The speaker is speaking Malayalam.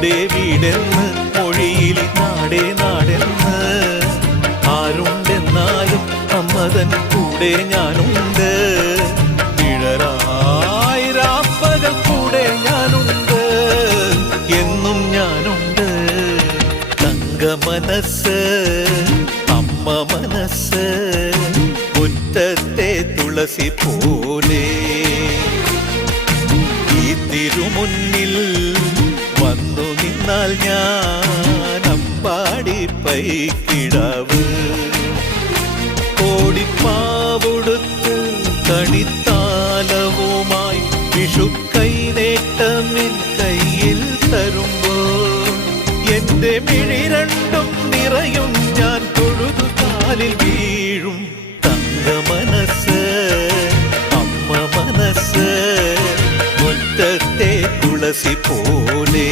വീടേ വീടെന്ന് മൊഴിയിൽ നാടേ നാടെന്ന് ആരുണ്ടെന്നാലും അമ്മതൻ കൂടെ ഞാനുണ്ട്. നിഴലായിരാപ്പകൽ കൂടെ ഞാനുണ്ട്, എന്നും ഞാനുണ്ട്. തങ്ക മനസ്സ് അമ്മ മനസ്സ് മുറ്റത്തെ തുളസി പോലെ ഈ തിരുമുന്നിൽ വന്നു നിന്നാൽ ഞാൻ അമ്പാടി പൈക്കിടാവ്. ഓടിപ്പാവൊടുത്ത് കണിത്താലവുമായി വിഷുക്കൈ നേട്ടമിൻ കയ്യിൽ തരുമ്പോൾ എന്റെ മിഴി രണ്ടും നിറയും, ഞാൻ തൊഴുതു കാലിൽ വീഴും. തങ്ക മനസ്സ് അമ്മ മനസ്സ് മുറ്റത്തെ തുളസി പോലെ.